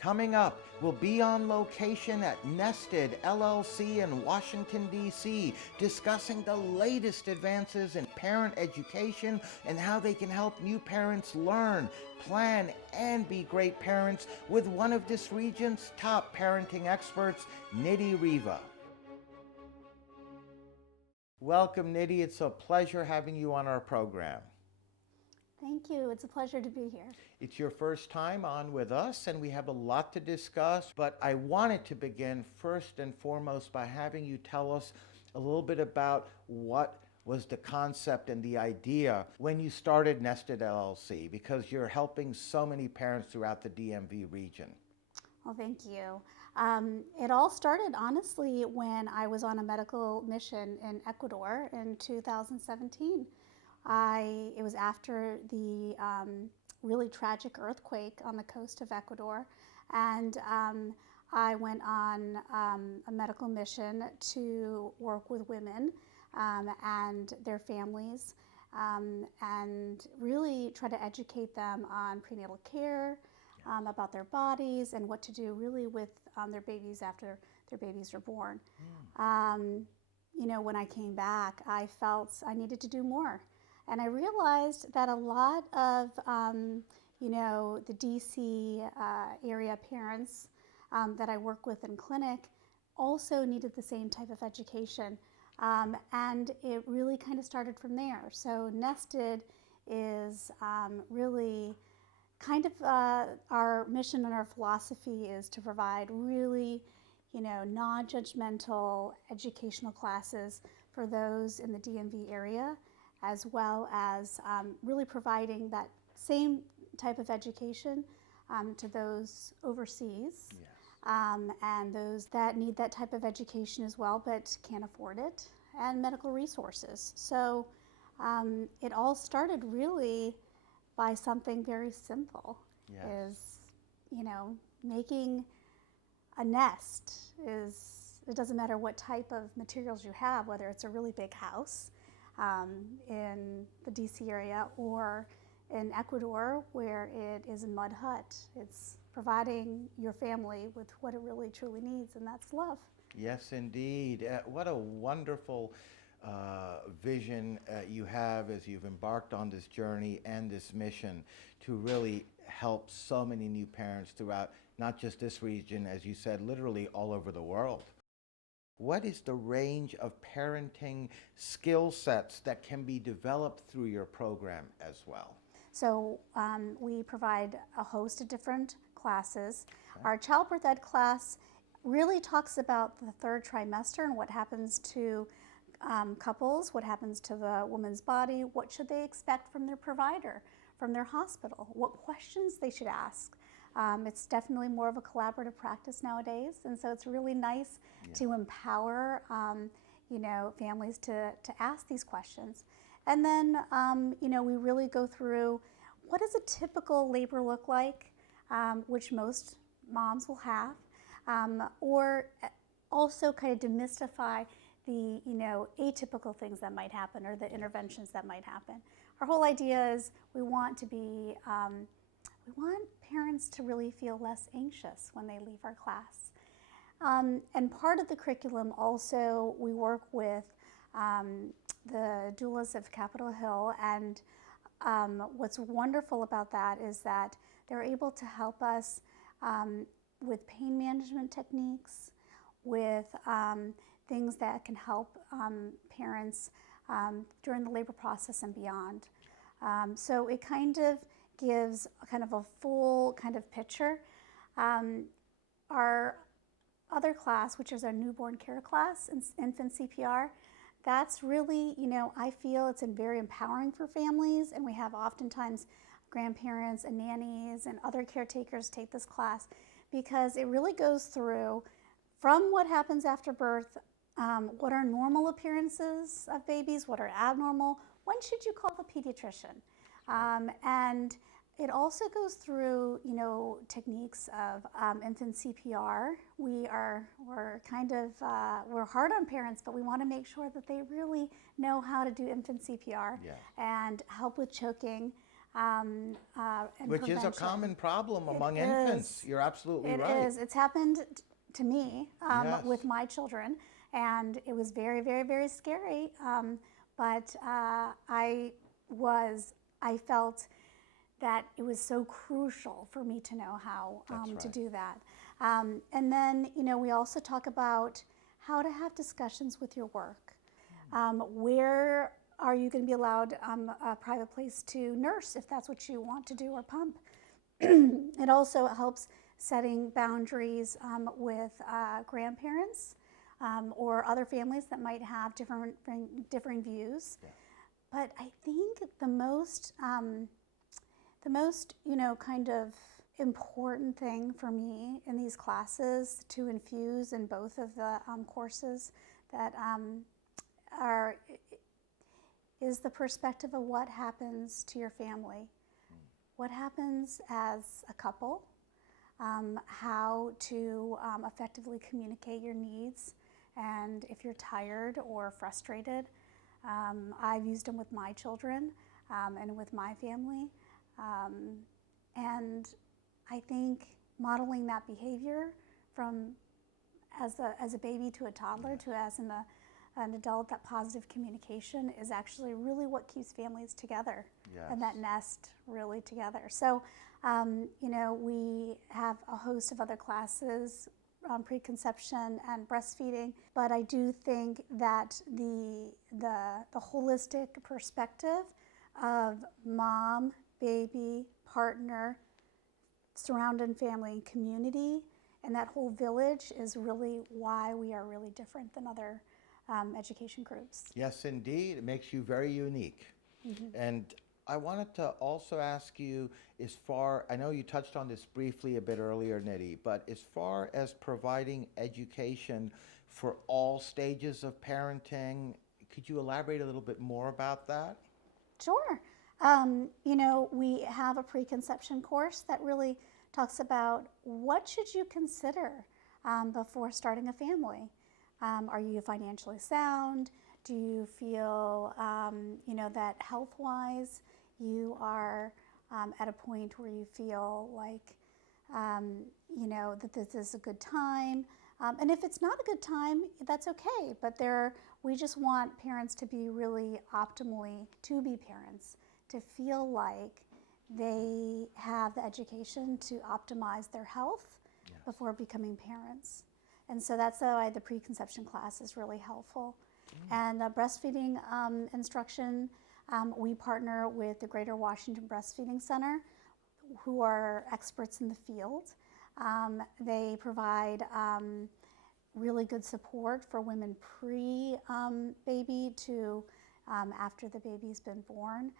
Coming up, we'll be on location at Nested LLC in Washington, D.C., discussing the latest advances in parent education and how they can help new parents learn, plan, and be great parents with one of this region's top parenting experts, Nidhi Reva. Welcome, Nidhi. It's a pleasure having you on our program. Thank you. It's a pleasure to be here. It's your first time on with us, and we have a lot to discuss, but I wanted to begin first and foremost by having you tell us a little bit about what was the concept and the idea when you started Nested LLC, because you're helping so many parents throughout the DMV region. Well, thank you. It all started, honestly, when I was on a medical mission in Ecuador in 2017. It was after the really tragic earthquake on the coast of Ecuador, and I went on a medical mission to work with women and their families and really try to educate them on prenatal care, about their bodies and what to do really with their babies after their babies are born. You know, when I came back, I felt I needed to do more. And I realized that a lot of, the DC area parents that I work with in clinic also needed the same type of education. And it really kind of started from there. So Nested is really kind of our mission and our philosophy is to provide really, non-judgmental educational classes for those in the DMV area, as well as really providing that same type of education to those overseas. Yes. And those that need that type of education as well but can't afford it, and medical resources. So it all started really by something very simple. Yes. Making a nest it doesn't matter what type of materials you have, whether it's a really big house in the DC area or in Ecuador where it is a mud hut. It's providing your family with what it really truly needs, and that's love. Yes, indeed. What a wonderful vision you have as you've embarked on this journey and this mission to really help so many new parents throughout not just this region, as you said, literally all over the world. What is the range of parenting skill sets that can be developed through your program as well? So we provide a host of different classes. Okay. Our childbirth ed class really talks about the third trimester and what happens to couples, what happens to the woman's body, what should they expect from their provider, from their hospital, what questions they should ask. It's definitely more of a collaborative practice nowadays, and so it's really nice to empower families to ask these questions. And then we really go through what does a typical labor look like, which most moms will have, or also kind of demystify the atypical things that might happen or the interventions that might happen. Our whole idea is we want parents to really feel less anxious when they leave our class. And part of the curriculum also, we work with the doulas of Capitol Hill, and what's wonderful about that is that they're able to help us with pain management techniques, with things that can help parents during the labor process and beyond. So it kind of gives kind of a full kind of picture. Our other class, which is our newborn care class, infant CPR, that's really, I feel it's very empowering for families, and we have oftentimes grandparents and nannies and other caretakers take this class because it really goes through from what happens after birth, what are normal appearances of babies, what are abnormal, when should you call the pediatrician? And it also goes through, techniques of infant CPR. We're hard on parents, but we want to make sure that they really know how to do infant CPR and help with choking. and Which is a prevention. common problem It among infants. is. You're absolutely It right. is. It's happened to me Yes. with my children, and it was very, very, very scary. But I felt that it was so crucial for me to know how That's to right. do that. And then, we also talk about how to have discussions with your work. Where are you going to be allowed a private place to nurse if that's what you want to do, or pump? It also helps setting boundaries with grandparents or other families that might have differing views. Yeah. But I think the most kind of important thing for me in these classes to infuse in both of the courses that is the perspective of what happens to your family. What happens as a couple, how to effectively communicate your needs, and if you're tired or frustrated. I've used them with my children and with my family. And I think modeling that behavior from as a baby to a toddler to as an adult, that positive communication is actually really what keeps families together. Yes. And that nest really together. So, we have a host of other classes on preconception and breastfeeding, but I do think that the holistic perspective of mom, baby, partner, surrounding family and community, and that whole village is really why we are really different than other education groups. Yes, indeed. It makes you very unique. And I wanted to also ask you, I know you touched on this briefly a bit earlier, Nidhi, but as far as providing education for all stages of parenting, could you elaborate a little bit more about that? Sure. We have a preconception course that really talks about what should you consider before starting a family. Are you financially sound? Do you feel, that health-wise you are at a point where you feel like, that this is a good time? And if it's not a good time, that's okay. But we just want parents to be really optimally to be parents, to feel like they have the education to optimize their health before becoming parents. And so that's why the preconception class is really helpful. And the breastfeeding instruction, we partner with the Greater Washington Breastfeeding Center, who are experts in the field. They provide really good support for women pre-baby to after the baby's been born.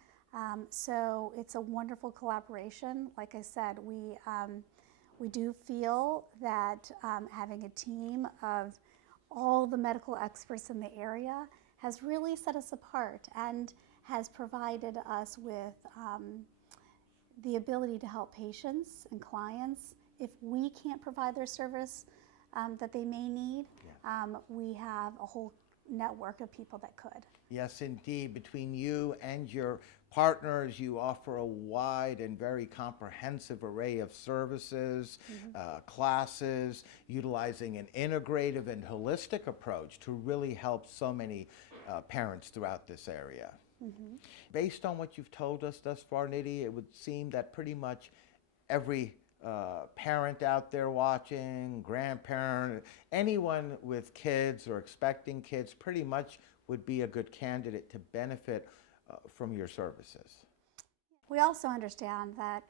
So it's a wonderful collaboration. Like I said, we do feel that having a team of all the medical experts in the area has really set us apart and has provided us with the ability to help patients and clients. If we can't provide their service that they may need, we have a whole network of people that could. Yes, indeed. Between you and your partners, you offer a wide and very comprehensive array of services, classes, utilizing an integrative and holistic approach to really help so many parents throughout this area. Based on what you've told us thus far, Nidhi, it would seem that pretty much every parent out there watching, grandparent, anyone with kids or expecting kids pretty much would be a good candidate to benefit from your services. We also understand that,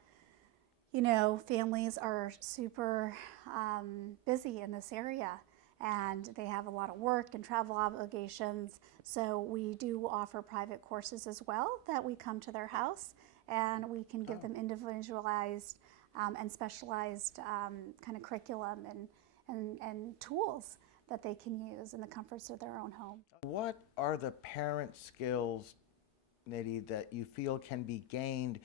families are super busy in this area and they have a lot of work and travel obligations. So we do offer private courses as well that we come to their house and we can give them individualized and specialized kind of curriculum and tools that they can use in the comforts of their own home. What are the parent skills, Nidhi, that you feel can be gained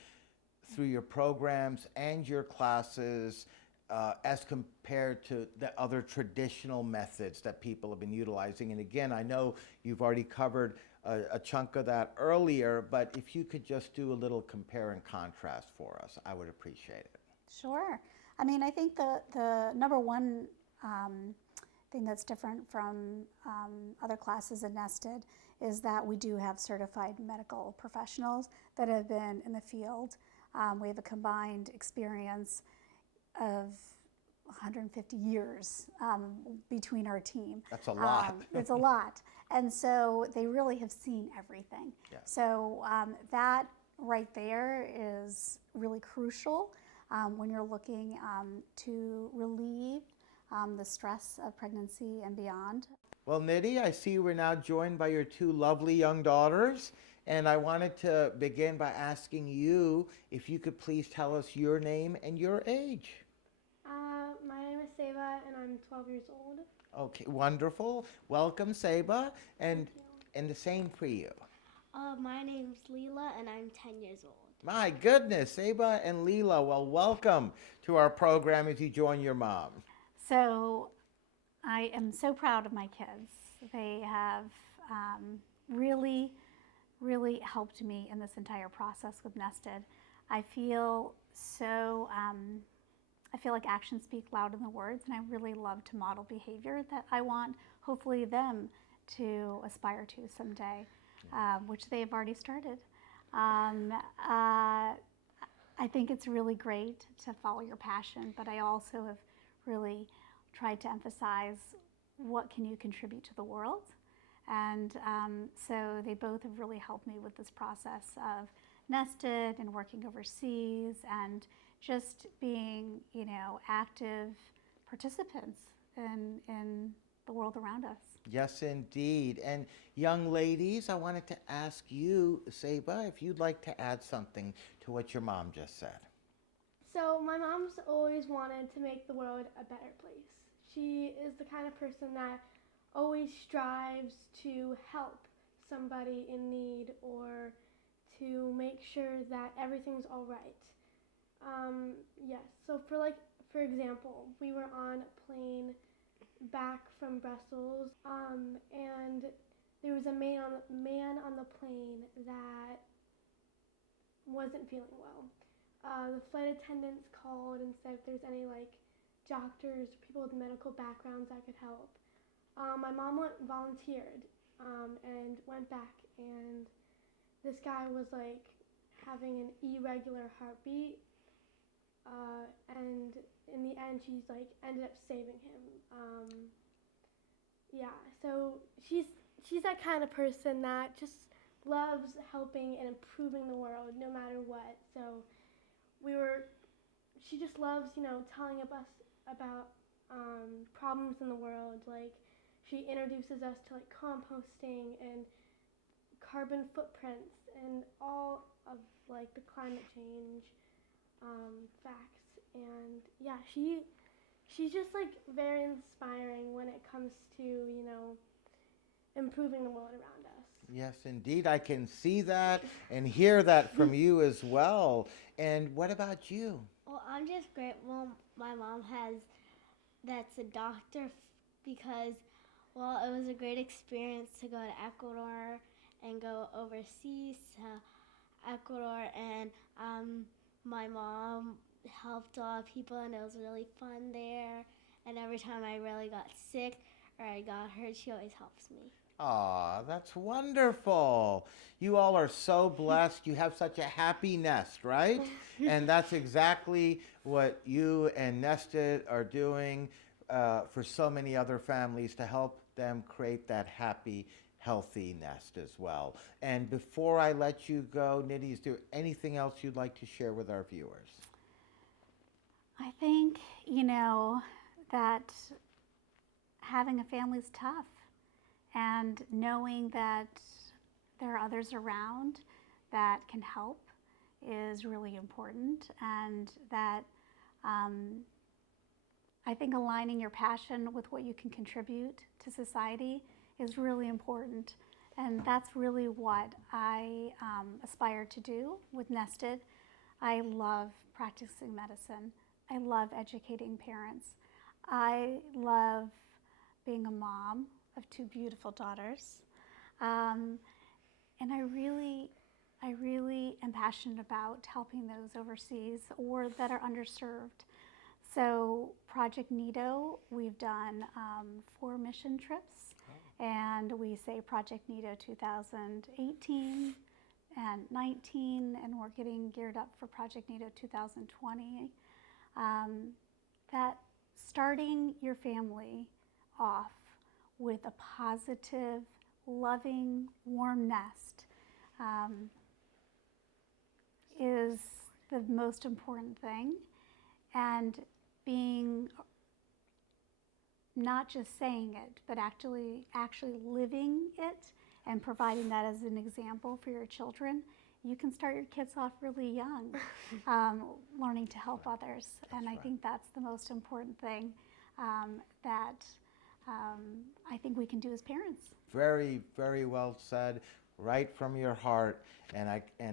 through your programs and your classes as compared to the other traditional methods that people have been utilizing? And again, I know you've already covered a chunk of that earlier, but if you could just do a little compare and contrast for us, I would appreciate it. Sure. I mean, I think the number one thing that's different from other classes in Nested is that we do have certified medical professionals that have been in the field. We have a combined experience of 150 years between our team. That's a lot. It's a lot. And so they really have seen everything. Yeah. So that right there is really crucial when you're looking to relieve the stress of pregnancy and beyond. Well, Nidhi, I see we're now joined by your two lovely young daughters. And I wanted to begin by asking you if you could please tell us your name and your age. My name is Seva, and I'm 12 years old. Okay, wonderful. Welcome, Seba, and Thank you. the same for you. My name's Leela, and I'm 10 years old. My goodness, Seba and Leela, well, welcome to our program as you join your mom. So I am so proud of my kids. They have really helped me in this entire process with Nested. I feel so, I feel like actions speak louder than words, and I really love to model behavior that I want, hopefully, them to aspire to someday, which they have already started. I think it's really great to follow your passion, but I also have really tried to emphasize what can you contribute to the world. And so they both have really helped me with this process of Nested and working overseas and just being, active participants in the world around us. Yes, indeed. And young ladies, I wanted to ask you, Seba, if you'd like to add something to what your mom just said. So my mom's always wanted to make the world a better place. She is the kind of person that always strives to help somebody in need or to make sure that everything's all right. Yes, so for example, we were on a plane back from Brussels, and there was a man on the plane that wasn't feeling well. The flight attendants called and said if there's any doctors, people with medical backgrounds that could help. My mom volunteered and went back, and this guy was having an irregular heartbeat, and in the end she's ended up saving him. Yeah, so she's that kind of person that just loves helping and improving the world no matter what. So she just loves telling us about problems in the world. She introduces us to composting and carbon footprints and all of the climate change facts. And yeah, she's just very inspiring when it comes to improving the world around us. Yes, indeed. I can see that and hear that from you as well. And what about you? Well, I'm just grateful my mom that's a doctor because, well, it was a great experience to go to Ecuador and go overseas to Ecuador, and my mom helped a lot of people, and it was really fun there. And every time I really got sick or I got hurt, she always helps me. Aw, that's wonderful. You all are so blessed. You have such a happy nest, right? And that's exactly what you and Nested are doing for so many other families to help them create that happy, healthy nest as well. And before I let you go, Nidhi, is there anything else you'd like to share with our viewers? I think, that having a family is tough. And knowing that there are others around that can help is really important. And that I think aligning your passion with what you can contribute to society is really important. And that's really what I aspire to do with Nested. I love practicing medicine, I love educating parents. I love being a mom of two beautiful daughters. And I really am passionate about helping those overseas or that are underserved. So Project NIDO, we've done 4 mission trips, and we say Project NIDO 2018 and 19, and we're getting geared up for Project NIDO 2020. That starting your family off with a positive, loving, warm nest is the most important thing. And being, not just saying it, but actually living it and providing that as an example for your children. You can start your kids off really young, learning to help others. And I think that's the most important thing that I think we can do as parents. Very, very well said, right from your heart. And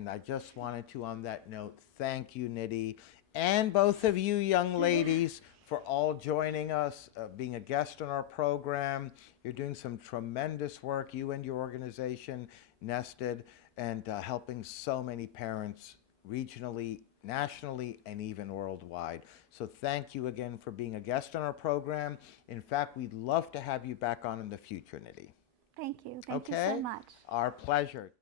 I just wanted to, on that note, thank you, Nidhi, and both of you young ladies for all joining us, being a guest on our program. You're doing some tremendous work, you and your organization, Nested, and helping so many parents regionally, nationally, and even worldwide. So thank you again for being a guest on our program. In fact, we'd love to have you back on in the future, Nidhi. Thank you. Thank you so much. Our pleasure.